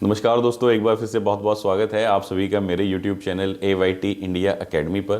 नमस्कार दोस्तों, एक बार फिर से बहुत बहुत स्वागत है आप सभी का मेरे YouTube channel AYT India academy पर।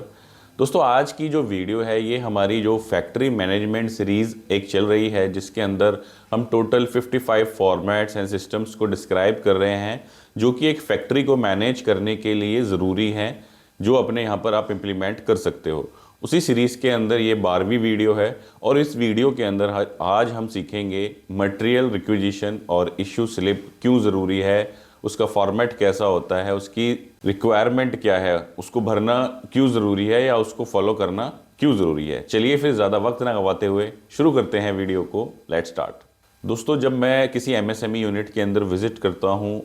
दोस्तों, आज की जो वीडियो है ये हमारी जो फैक्ट्री मैनेजमेंट सीरीज़ एक चल रही है, जिसके अंदर हम टोटल 55 फॉर्मेट्स एंड सिस्टम्स को डिस्क्राइब कर रहे हैं जो कि एक फैक्ट्री को मैनेज करने के लिए ज़रूरी हैं, जो अपने यहाँ पर आप इम्प्लीमेंट कर सकते हो। उसी सीरीज़ के अंदर ये 12वीं वीडियो है और इस वीडियो के अंदर आज हम सीखेंगे मटेरियल रिक्विजिशन और इशू स्लिप क्यों ज़रूरी है, उसका फॉर्मेट कैसा होता है, उसकी रिक्वायरमेंट क्या है, उसको भरना क्यों ज़रूरी है या उसको फॉलो करना क्यों ज़रूरी है। चलिए फिर ज़्यादा वक्त ना गवाते हुए शुरू करते हैं वीडियो को। Let's start. दोस्तों, जब मैं किसी MSME यूनिट के अंदर विज़िट करता हूँ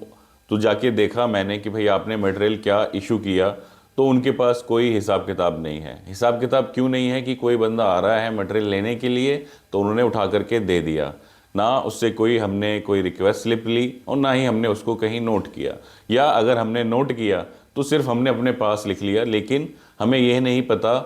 तो जाके देखा मैंने कि भाई आपने मटेरियल क्या इशू किया, तो उनके पास कोई हिसाब किताब नहीं है। हिसाब किताब क्यों नहीं है कि कोई बंदा आ रहा है मटेरियल लेने के लिए तो उन्होंने उठा करके दे दिया, ना उससे हमने कोई रिक्वेस्ट स्लिप ली और ना ही हमने उसको कहीं नोट किया, या अगर हमने नोट किया तो सिर्फ हमने अपने पास लिख लिया। लेकिन हमें यह नहीं पता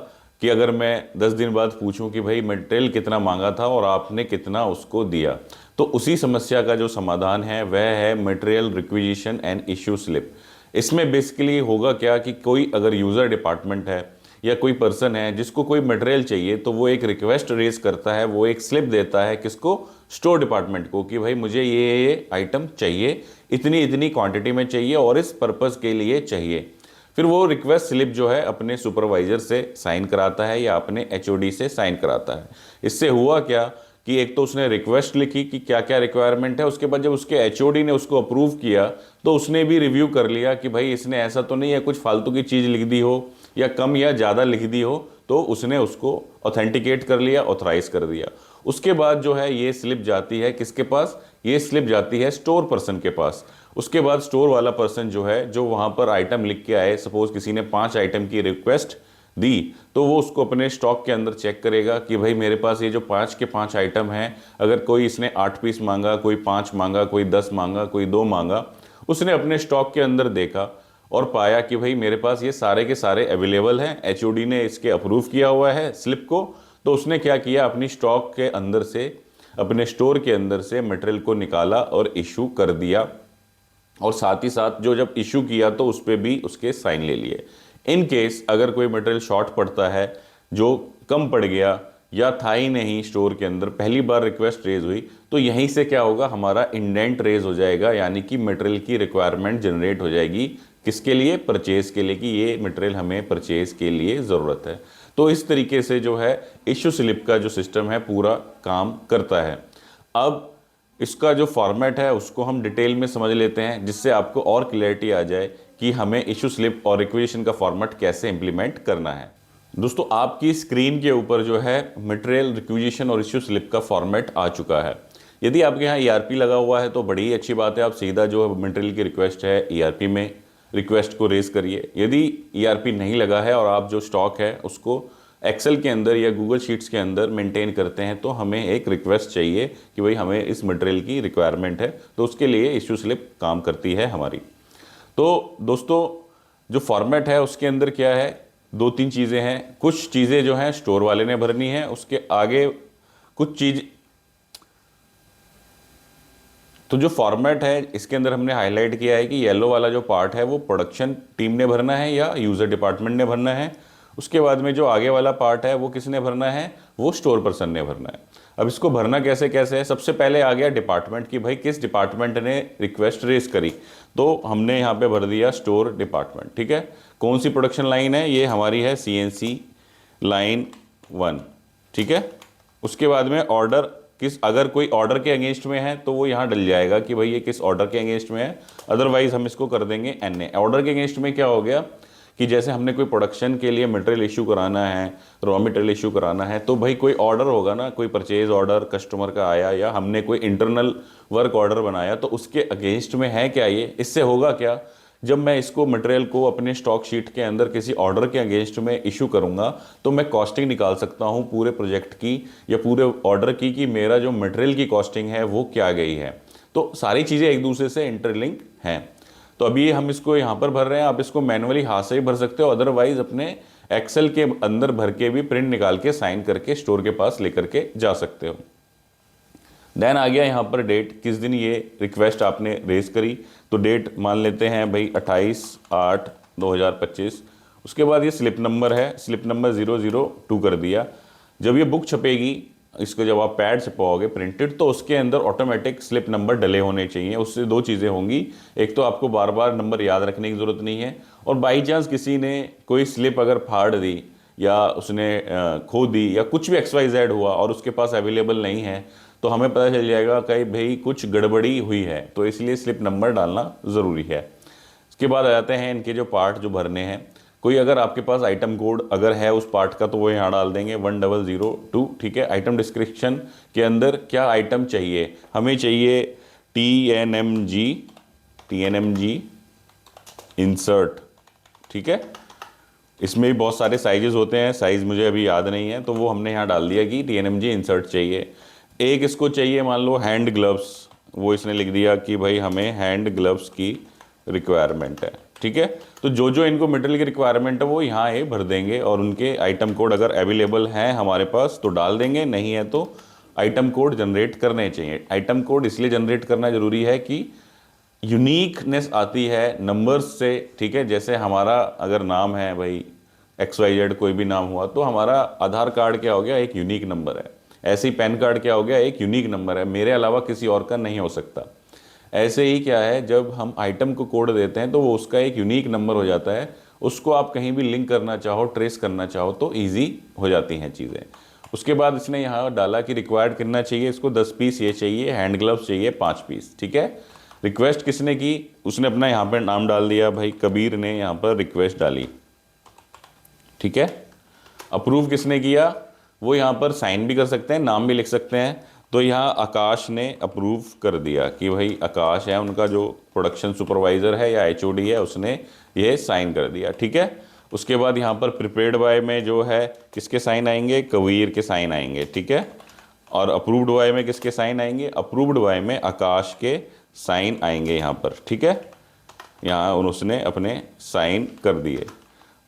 कि अगर मैं 10 दिन बाद पूछूं कि भाई मटेरियल कितना मांगा था और आपने कितना उसको दिया, तो उसी समस्या का जो समाधान है वह है material requisition and issue slip. इसमें बेसिकली होगा क्या कि कोई अगर यूज़र डिपार्टमेंट है या कोई पर्सन है जिसको कोई मटेरियल चाहिए, तो वो एक रिक्वेस्ट रेज करता है, वो एक स्लिप देता है किसको, स्टोर डिपार्टमेंट को, कि भाई मुझे ये आइटम चाहिए, इतनी इतनी क्वांटिटी में चाहिए और इस पर्पज़ के लिए चाहिए। फिर वो रिक्वेस्ट स्लिप जो है अपने सुपरवाइज़र से साइन कराता है या अपने HOD से साइन कराता है। इससे हुआ क्या कि एक तो उसने रिक्वेस्ट लिखी कि क्या क्या रिक्वायरमेंट है, उसके बाद जब उसके HOD ने उसको अप्रूव किया तो उसने भी रिव्यू कर लिया कि भाई इसने ऐसा तो नहीं है कुछ फालतू की चीज़ लिख दी हो या कम या ज़्यादा लिख दी हो, तो उसने उसको ऑथेंटिकेट कर लिया, ऑथराइज कर दिया। उसके बाद जो है ये स्लिप जाती है किसके पास, ये स्लिप जाती है स्टोर पर्सन के पास। उसके बाद स्टोर वाला पर्सन जो है, जो वहाँ पर आइटम लिख के आए, सपोज किसी ने 5 आइटम की रिक्वेस्ट दी, तो वो उसको अपने स्टॉक के अंदर चेक करेगा कि भाई मेरे पास ये जो 5 के 5 आइटम हैं, अगर कोई इसने 8 पीस मांगा, कोई 5 मांगा, कोई 10 मांगा, कोई 2 मांगा, उसने अपने स्टॉक के अंदर देखा और पाया कि भाई मेरे पास ये सारे के सारे अवेलेबल हैं, HOD ने इसके अप्रूव किया हुआ है स्लिप को, तो उसने क्या किया, अपनी स्टॉक के अंदर से, अपने स्टोर के अंदर से मटेरियल को निकाला और इशू कर दिया। और साथ ही साथ जो जब इशू किया तो उस पर भी उसके साइन ले लिए। इन केस अगर कोई मटेरियल शॉर्ट पड़ता है, जो कम पड़ गया या था ही नहीं स्टोर के अंदर, पहली बार रिक्वेस्ट रेज हुई, तो यहीं से क्या होगा, हमारा इंडेंट रेज हो जाएगा, यानी कि मटेरियल की रिक्वायरमेंट जनरेट हो जाएगी। किसके लिए, परचेज के लिए, कि ये मटेरियल हमें परचेज के लिए ज़रूरत है। तो इस तरीके से जो है इशू स्लिप का जो सिस्टम है पूरा काम करता है। अब इसका जो फॉर्मेट है उसको हम डिटेल में समझ लेते हैं, जिससे आपको और क्लैरिटी आ जाए कि हमें इशू स्लिप और रिक्विजिशन का फॉर्मेट कैसे इंप्लीमेंट करना है। दोस्तों, आपकी स्क्रीन के ऊपर जो है मटेरियल रिक्विजिशन और इशू स्लिप का फॉर्मेट आ चुका है। यदि आपके यहाँ ERP लगा हुआ है तो बड़ी अच्छी बात है, आप सीधा जो मटेरियल की रिक्वेस्ट है ERP में रिक्वेस्ट को रेज करिए। यदि ERP नहीं लगा है और आप जो स्टॉक है उसको एक्सेल के अंदर या गूगल शीट्स के अंदर मेंटेन करते हैं, तो हमें एक रिक्वेस्ट चाहिए कि भाई हमें इस मटेरियल की रिक्वायरमेंट है, तो उसके लिए इशू स्लिप काम करती है हमारी। तो दोस्तों, जो फॉर्मेट है उसके अंदर क्या है, 2-3 चीज़ें हैं। कुछ चीज़ें जो हैं स्टोर वाले ने भरनी है, उसके आगे कुछ चीज़। तो जो फॉर्मेट है इसके अंदर हमने हाईलाइट किया है कि येलो वाला जो पार्ट है वो प्रोडक्शन टीम ने भरना है या यूज़र डिपार्टमेंट ने भरना है। उसके बाद में जो आगे वाला पार्ट है वो किसने भरना है, वो स्टोर पर्सन ने भरना है। अब इसको भरना कैसे कैसे है, सबसे पहले आ गया डिपार्टमेंट की भाई किस डिपार्टमेंट ने रिक्वेस्ट रेज करी, तो हमने यहाँ पे भर दिया स्टोर डिपार्टमेंट। ठीक है, कौन सी प्रोडक्शन लाइन है, ये हमारी है CNC लाइन 1। ठीक है, उसके बाद में ऑर्डर किस, अगर कोई ऑर्डर के अगेंस्ट में है तो वो यहाँ डल जाएगा कि भाई ये किस ऑर्डर के अगेंस्ट में है, अदरवाइज हम इसको कर देंगे NA। ऑर्डर के अगेंस्ट में क्या हो गया कि जैसे हमने कोई प्रोडक्शन के लिए मटेरियल इशू कराना है, रॉ मटेरियल इशू कराना है, तो भाई कोई ऑर्डर होगा ना, कोई परचेज ऑर्डर कस्टमर का आया या हमने कोई इंटरनल वर्क ऑर्डर बनाया, तो उसके अगेंस्ट में है क्या ये। इससे होगा क्या, जब मैं इसको मटेरियल को अपने स्टॉक शीट के अंदर किसी ऑर्डर के अगेंस्ट में इशू करूंगा, तो मैं कॉस्टिंग निकाल सकता हूं पूरे प्रोजेक्ट की या पूरे ऑर्डर की, कि मेरा जो मटेरियल की कॉस्टिंग है वो क्या गई है। तो सारी चीज़ें एक दूसरे से इंटरलिंक हैं। तो अभी हम इसको यहाँ पर भर रहे हैं, आप इसको मैनुअली हाथ से ही भर सकते हो, अदरवाइज अपने एक्सेल के अंदर भर के भी प्रिंट निकाल के साइन करके स्टोर के पास लेकर के जा सकते हो। देन आ गया यहाँ पर डेट, किस दिन ये रिक्वेस्ट आपने रेज करी। तो डेट मान लेते हैं भाई 28/8/2025। उसके बाद ये स्लिप नंबर है, स्लिप नंबर 002 कर दिया। जब ये बुक छपेगी, इसको जब आप पैड छपवाओगे प्रिंटेड, तो उसके अंदर ऑटोमेटिक स्लिप नंबर डले होने चाहिए। उससे दो चीज़ें होंगी, एक तो आपको बार बार नंबर याद रखने की ज़रूरत नहीं है, और बाई चांस किसी ने कोई स्लिप अगर फाड़ दी या उसने खो दी या कुछ भी XYZ हुआ और उसके पास अवेलेबल नहीं है, तो हमें पता चल जाएगा कि भाई कुछ गड़बड़ी हुई है। तो इसलिए स्लिप नंबर डालना ज़रूरी है। इसके बाद आ जाते हैं इनके जो पार्ट जो भरने हैं। कोई अगर आपके पास आइटम कोड अगर है उस पार्ट का, तो वो यहाँ डाल देंगे 1002, ठीक है। आइटम डिस्क्रिप्शन के अंदर क्या आइटम चाहिए, हमें चाहिए TNMG इंसर्ट, ठीक है। इसमें भी बहुत सारे साइजेस होते हैं, साइज़ मुझे अभी याद नहीं है, तो वो हमने यहाँ डाल दिया कि TNMG इंसर्ट चाहिए। एक इसको चाहिए मान लो हैंड ग्लव्स, वो इसने लिख दिया कि भाई हमें हैंड ग्लव्स की रिक्वायरमेंट है, ठीक है। तो जो जो इनको मटेरियल की रिक्वायरमेंट है वो यहाँ ये भर देंगे, और उनके आइटम कोड अगर अवेलेबल हैं हमारे पास तो डाल देंगे, नहीं है तो आइटम कोड जनरेट करने चाहिए। आइटम कोड इसलिए जनरेट करना ज़रूरी है कि यूनिकनेस आती है नंबर्स से, ठीक है। जैसे हमारा अगर नाम है भाई XYZ, कोई भी नाम हुआ, तो हमारा आधार कार्ड क्या हो गया, एक यूनिक नंबर है। ऐसे ही पैन कार्ड क्या हो गया, एक यूनिक नंबर है, मेरे अलावा किसी और का नहीं हो सकता। ऐसे ही क्या है, जब हम आइटम को कोड देते हैं तो वो उसका एक यूनिक नंबर हो जाता है। उसको आप कहीं भी लिंक करना चाहो, ट्रेस करना चाहो तो ईजी हो जाती हैं चीज़ें। उसके बाद इसने यहाँ डाला कि रिक्वायर्ड कितना चाहिए, इसको 10 पीस ये चाहिए, हैंड ग्लव्स चाहिए 5 पीस, ठीक है। रिक्वेस्ट किसने की, उसने अपना यहाँ पर नाम डाल दिया, भाई कबीर ने यहाँ पर रिक्वेस्ट डाली, ठीक है। अप्रूव किसने किया, वो यहाँ पर साइन भी कर सकते हैं, नाम भी लिख सकते हैं। तो यहाँ आकाश ने अप्रूव कर दिया कि भाई आकाश है उनका जो प्रोडक्शन सुपरवाइज़र है या HOD है, उसने ये साइन कर दिया, ठीक है। उसके बाद यहाँ पर प्रिपेयर्ड बाय में जो है किसके साइन आएंगे, कबीर के साइन आएंगे, ठीक है। और अप्रूव्ड बाय में किसके साइन आएंगे, अप्रूव्ड बाय में आकाश के साइन आएंगे यहाँ पर, ठीक है। यहाँ उसने अपने साइन कर दिए।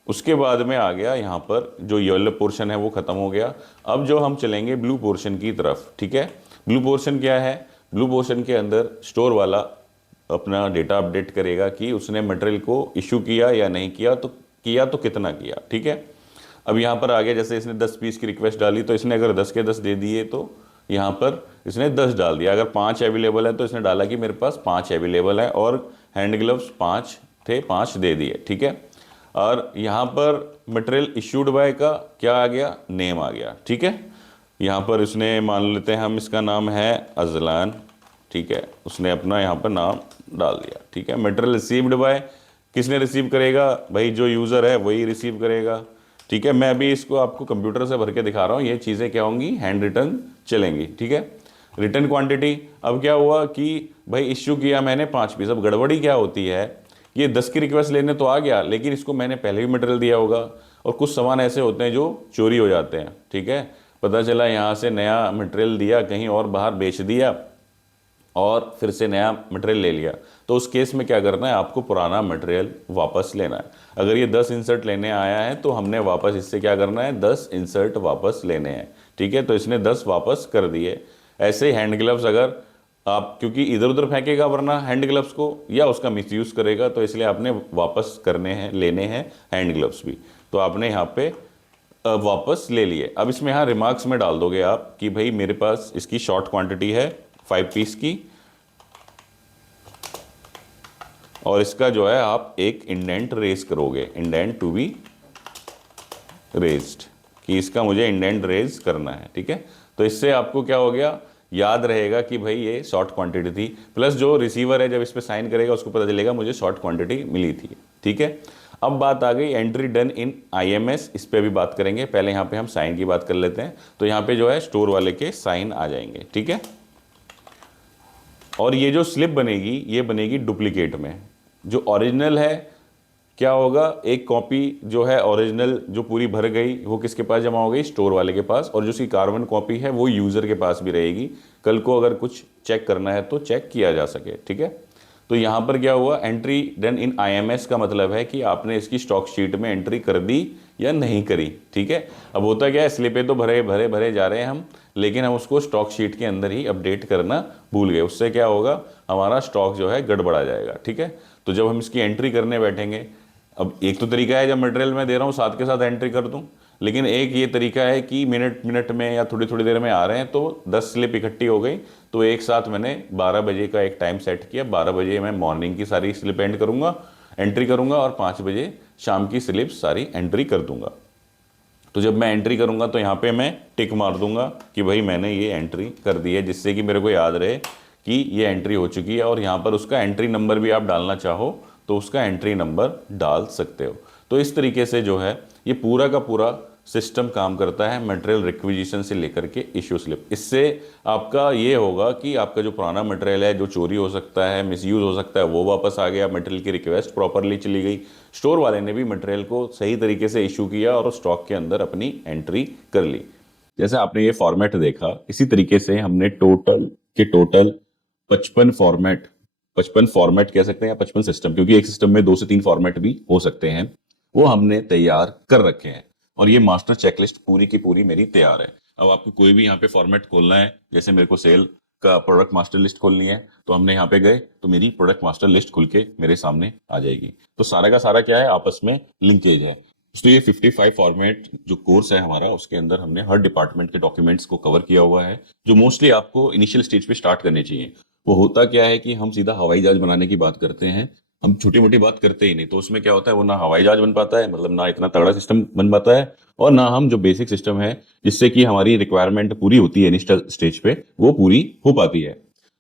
उसके बाद में आ गया यहाँ पर जो येलो पोर्शन है वो ख़त्म हो गया। अब जो हम चलेंगे ब्लू पोर्शन की तरफ, ठीक है। ब्लू पोर्शन क्या है, ब्लू पोर्शन के अंदर स्टोर वाला अपना डेटा अपडेट करेगा कि उसने मटेरियल को इशू किया या नहीं किया, तो किया तो कितना किया, ठीक है। अब यहाँ पर आ गया, जैसे इसने 10 पीस की रिक्वेस्ट डाली, तो इसने अगर 10 के 10 दे दिए तो यहाँ पर इसने 10 डाल दिया। अगर 5 अवेलेबल है तो इसने डाला कि मेरे पास 5 अवेलेबल है, और हैंड ग्लव्स 5 थे, 5 दे दिए, ठीक है। और यहाँ पर मटेरियल इशूड बाय का क्या आ गया, नेम आ गया, ठीक है। यहाँ पर इसने मान लेते हैं हम, इसका नाम है अजलान, ठीक है। उसने अपना यहाँ पर नाम डाल दिया, ठीक है। मटेरियल रिसीव्ड बाय, किसने रिसीव करेगा, भाई जो यूज़र है वही रिसीव करेगा, ठीक है। मैं अभी इसको आपको कंप्यूटर से भर के दिखा रहा हूँ, ये चीज़ें क्या होंगी, हैंड रिटर्न चलेंगी, ठीक है। रिटर्न क्वांटिटी, अब क्या हुआ कि भाई इश्यू किया मैंने 5 पीस। अब गड़बड़ी क्या होती है, ये 10 की रिक्वेस्ट लेने तो आ गया, लेकिन इसको मैंने पहले भी मटेरियल दिया होगा, और कुछ सामान ऐसे होते हैं जो चोरी हो जाते हैं, ठीक है। पता चला यहाँ से नया मटेरियल दिया, कहीं और बाहर बेच दिया, और फिर से नया मटेरियल ले लिया। तो उस केस में क्या करना है, आपको पुराना मटेरियल वापस लेना है। अगर ये 10 इंसर्ट लेने आया है तो हमने वापस इससे क्या करना है, 10 इंसर्ट वापस लेने हैं, ठीक है। तो इसने 10 वापस कर दिए। ऐसे हैंड ग्लव्स अगर आप, क्योंकि इधर उधर फेंकेगा वरना हैंड ग्लव्स को, या उसका मिसयूज़ करेगा, तो इसलिए आपने वापस करने हैं, लेने हैं हैंड ग्लव्स भी। तो आपने यहाँ पे वापस ले लिए। अब इसमें यहाँ रिमार्क्स में डाल दोगे आप कि भाई मेरे पास इसकी शॉर्ट क्वांटिटी है 5 पीस की, और इसका जो है आप एक इंडेंट रेज करोगे, इंडेंट टू बी रेज्ड, कि इसका मुझे इंडेंट रेज करना है, ठीक है। तो इससे आपको क्या हो गया, याद रहेगा कि भाई ये शॉर्ट क्वांटिटी थी, प्लस जो रिसीवर है जब इस पर साइन करेगा उसको पता चलेगा मुझे शॉर्ट क्वांटिटी मिली थी, ठीक है। अब बात आ गई एंट्री डन इन IMS, इस पर भी बात करेंगे। पहले यहाँ पे हम साइन की बात कर लेते हैं। तो यहाँ पे जो है स्टोर वाले के साइन आ जाएंगे, ठीक है। और ये जो स्लिप बनेगी ये बनेगी डुप्लीकेट में। जो ओरिजिनल है क्या होगा, एक कॉपी जो है ओरिजिनल जो पूरी भर गई वो किसके पास जमा हो गई, स्टोर वाले के पास, और जो उसकी कार्बन कॉपी है वो यूज़र के पास भी रहेगी। कल को अगर कुछ चेक करना है तो चेक किया जा सके, ठीक है। तो यहाँ पर क्या हुआ, एंट्री डन इन आईएमएस का मतलब है कि आपने इसकी स्टॉक शीट में एंट्री कर दी या नहीं करी। ठीक है, अब होता क्या है, स्लिपें तो भरे भरे भरे जा रहे हैं हम, लेकिन हम उसको स्टॉक शीट के अंदर ही अपडेट करना भूल गए। उससे क्या होगा, हमारा स्टॉक जो है गड़बड़ा जाएगा। ठीक है, तो जब हम इसकी एंट्री करने बैठेंगे, अब एक तो तरीका है जब मटेरियल मैं दे रहा हूँ साथ के साथ एंट्री कर दूँ, लेकिन एक ये तरीका है कि मिनट मिनट में या थोड़ी थोड़ी देर में आ रहे हैं तो 10 स्लिप इकट्ठी हो गई, तो एक साथ मैंने 12 बजे का एक टाइम सेट किया। 12 बजे मैं मॉर्निंग की सारी स्लिप एंट्री करूंगा और 5 बजे शाम की स्लिप सारी एंट्री कर दूंगा। तो जब मैं एंट्री करूंगा तो यहाँ पे मैं टिक मार दूंगा कि भाई मैंने ये एंट्री कर दी है, जिससे कि मेरे को याद रहे कि ये एंट्री हो चुकी है। और यहाँ पर उसका एंट्री नंबर भी आप डालना चाहो तो उसका एंट्री नंबर डाल सकते हो। तो इस तरीके से जो है ये पूरा का पूरा सिस्टम काम करता है, मटेरियल रिक्विजिशन से लेकर के इश्यू स्लिप। इससे आपका ये होगा कि आपका जो पुराना मटेरियल है, जो चोरी हो सकता है, मिसयूज हो सकता है, वो वापस आ गया, मटेरियल की रिक्वेस्ट प्रॉपरली चली गई, स्टोर वाले ने भी मटेरियल को सही तरीके से इशू किया और स्टॉक के अंदर अपनी एंट्री कर ली। जैसे आपने ये फॉर्मेट देखा, इसी तरीके से हमने टोटल 55 फॉर्मेट कह सकते हैं या 55 सिस्टम, क्योंकि एक सिस्टम में 2 से 3 फॉर्मेट भी हो सकते हैं, वो हमने तैयार कर रखे हैं। और ये मास्टर चेकलिस्ट पूरी की पूरी मेरी तैयार है। अब आपको कोई भी यहाँ पे फॉर्मेट खोलना है, जैसे मेरे को सेल का प्रोडक्ट मास्टर लिस्ट खोलनी है, तो हमने यहाँ पे गए तो मेरी प्रोडक्ट मास्टर लिस्ट खुल के मेरे सामने आ जाएगी। तो सारा का सारा क्या है, आपस में लिंकेज है। तो ये 55 फॉर्मेट जो कोर्स है हमारा, उसके अंदर हमने हर डिपार्टमेंट के डॉक्यूमेंट्स को कवर किया हुआ है, जो मोस्टली आपको इनिशियल स्टेज पे स्टार्ट करने चाहिए। वो होता क्या है कि हम सीधा हवाई जहाज बनाने की बात करते हैं, हम छोटी मोटी बात करते ही नहीं। तो उसमें क्या होता है, वो ना हवाई जहाज बन पाता है, मतलब ना इतना तगड़ा सिस्टम बन पाता है, और ना हम जो बेसिक सिस्टम है जिससे कि हमारी रिक्वायरमेंट पूरी होती है इनिशियल स्टेज पे, वो पूरी हो पाती है।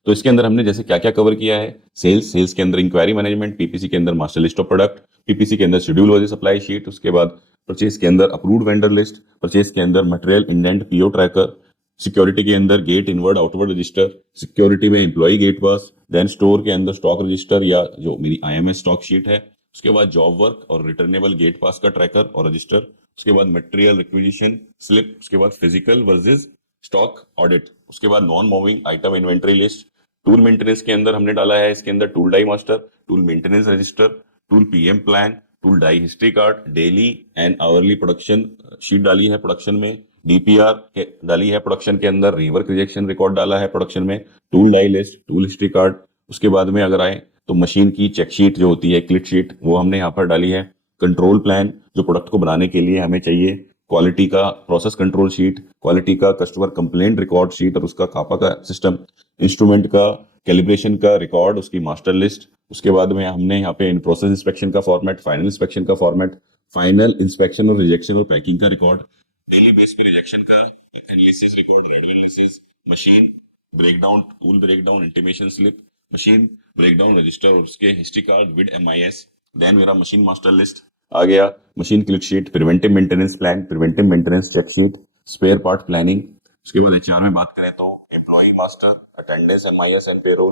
तो इसके अंदर हमने जैसे क्या क्या कवर किया है, सेल्स के अंदर इंक्वायरी मैनेजमेंट, पीपीसी के अंदर master list of product, PPC के अंदर शेड्यूल वाली सप्लाई शीट, उसके बाद परचेज के अंदर अप्रूव्ड वेंडर लिस्ट, परचेज के अंदर material indent PO tracker, security के अंदर gate inward outward register, security में employee gate pass, then store के अंदर स्टॉक रजिस्टर या जो मेरी आईएमएस स्टॉक शीट है, उसके बाद जॉब वर्क और रिटर्नेबल गेट पास का ट्रैकर और रजिस्टर, उसके बाद मटेरियल रिक्विजिशन स्लिप, उसके बाद फिजिकल वर्सेस स्टॉक ऑडिट, उसके बाद non moving item inventory list. Tool maintenance के अंदर हमने डाला है इसके अंदर tool die master, tool maintenance register, tool PM plan, tool die history card, daily and hourly production sheet डाली है प्रोडक्शन में, डीपीआर डाली है प्रोडक्शन के अंदर, रिवर्क रिजेक्शन रिकॉर्ड डाला है प्रोडक्शन में, tool die list, tool history card. उसके बाद में अगर आए तो मशीन की चेक शीट जो होती है, क्लिट शीट, वो हमने यहाँ पर डाली है। कंट्रोल प्लान जो प्रोडक्ट को बनाने के लिए हमें चाहिए, क्वालिटी का प्रोसेस कंट्रोल शीट, क्वालिटी का कस्टमर कंप्लेंट रिकॉर्ड शीट और उसका कापा का सिस्टम, इंस्ट्रूमेंट का कैलिब्रेशन का रिकॉर्ड, उसकी मास्टर लिस्ट। उसके बाद में हमने यहाँ पे इन प्रोसेस इंस्पेक्शन का फॉर्मेट, फाइनल इंस्पेक्शन का फॉर्मेट, फाइनल इंस्पेक्शन और रिजेक्शन और पैकिंग का रिकॉर्ड, डेली बेस पे रिजेक्शन का analysis record, red analysis, machine breakdown, tool breakdown, intimation slip, machine breakdown register और उसके history card with MIS. Then मेरा मशीन मास्टर लिस्ट आ गया, machine click sheet, preventive maintenance plan, preventive maintenance check sheet, spare part planning. उसके बाद HR में बात करें तो employee master, attendance, MIS and payroll,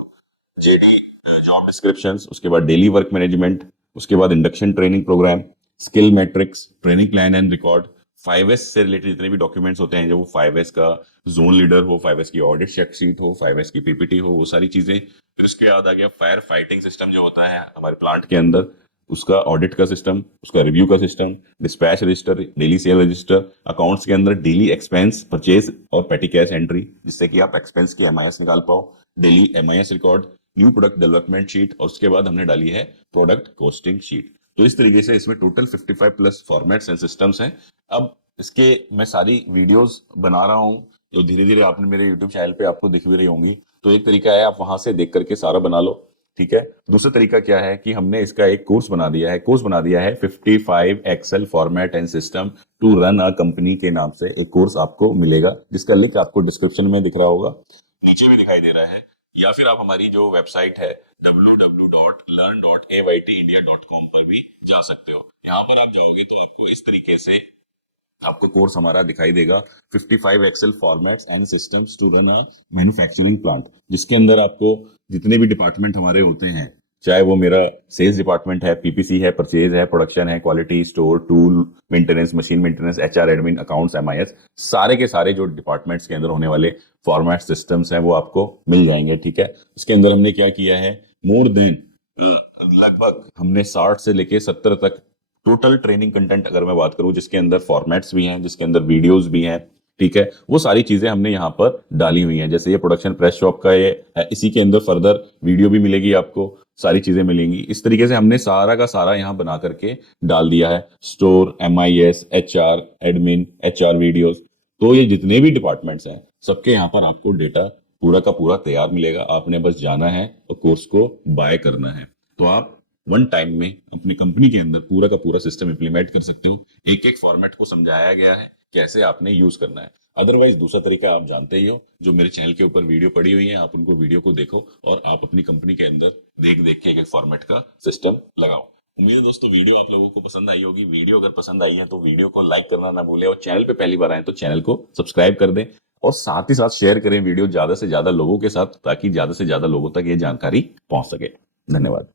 JD job descriptions, उसके बाद डेली वर्क मैनेजमेंट, उसके बाद induction training program, skill matrix, training plan and record, 5S से रिलेटेड जितने भी डॉक्यूमेंट्स होते हैं, जो वो 5S का जोन लीडर हो, 5S की ऑडिट चेक शीट हो, 5S की पीपीटी हो, वो सारी चीजें। फिर उसके बाद आ गया फायर फाइटिंग सिस्टम जो होता है हमारे प्लांट के अंदर, उसका ऑडिट का सिस्टम, उसका रिव्यू का system, dispatch register, daily cell register, accounts के अंदर डेली एक्सपेंस, परचेज और पेटी कैश एंट्री, जिससे कि आप एक्सपेंस की एमआईएस निकाल पाओ, daily MIS record, new product development sheet और उसके बाद हमने डाली है प्रोडक्ट कॉस्टिंग शीट। तो इस तरीके से इसमें total 55 plus formats and systems हैं। अब इसके मैं सारी वीडियोस बना रहा हूँ, जो धीरे धीरे आपने मेरे यूट्यूब चैनल पे आपको दिख भी रही होंगी। तो एक तरीका है आप वहां से देख करके सारा बना लो, ठीक है। दूसरा तरीका क्या है कि हमने इसका एक कोर्स बना दिया है 55 Excel format and system to run a company के नाम से एक कोर्स आपको मिलेगा, जिसका लिंक आपको डिस्क्रिप्शन में दिख रहा होगा, नीचे भी दिखाई दे रहा है, या फिर आप हमारी जो वेबसाइट है www.learn.aytindia.com पर भी जा सकते हो। यहाँ पर आप जाओगे तो आपको इस तरीके से आपको कोर्स हमारा दिखाई देगा, 55 Excel formats and systems to run a manufacturing plant, जिसके अंदर आपको जितने भी डिपार्टमेंट हमारे होते हैं, चाहे वो मेरा सेल्स डिपार्टमेंट है, पीपीसी है, परचेज है, प्रोडक्शन है, quality, store, tool maintenance, machine maintenance, HR, admin, accounts, MIS, सारे के सारे जो डिपार्टमेंट्स के अंदर होने वाले फॉर्मेट सिस्टम्स हैं वो आपको मिल जाएंगे, ठीक है। इसके अंदर हमने क्या किया है, मोर देन लगभग हमने 60 से लेके 70 तक टोटल ट्रेनिंग कंटेंट अगर मैं बात करूं, जिसके अंदर फॉर्मेट्स भी हैं, जिसके अंदर वीडियोस भी हैं, ठीक है, वो सारी चीजें हमने यहाँ पर डाली हुई हैं। जैसे ये प्रोडक्शन प्रेस शॉप का ये है, इसी के अंदर फर्दर वीडियो भी मिलेगी आपको, सारी चीजें मिलेंगी। इस तरीके से हमने सारा का सारा यहाँ बना करके डाल दिया है। Store, MIS, HR, admin, HR videos, तो ये जितने भी डिपार्टमेंट्स हैं सबके यहाँ पर आपको डेटा पूरा का पूरा तैयार मिलेगा। आपने बस जाना है और कोर्स को बाय करना है, तो आप वन टाइम में अपनी कंपनी के अंदर पूरा का पूरा सिस्टम इंप्लीमेंट कर सकते हो। एक एक फॉर्मेट को समझाया गया है कैसे आपने यूज करना है। अदरवाइज दूसरा तरीका आप जानते ही हो, जो मेरे चैनल के ऊपर वीडियो पड़ी हुई है, आप उनको वीडियो को देखो और आप अपनी कंपनी के अंदर देख देख के एक एक फॉर्मेट का सिस्टम लगाओ। उम्मीद है दोस्तों वीडियो आप लोगों को पसंद आई होगी। वीडियो अगर पसंद आई है तो वीडियो को लाइक करना ना भूलें, और चैनल पे पहली बार आए तो चैनल को सब्सक्राइब कर दें, और साथ ही साथ शेयर करें वीडियो ज्यादा से ज्यादा लोगों के साथ, ताकि ज्यादा से ज्यादा लोगों तक ये जानकारी पहुंच सके। धन्यवाद।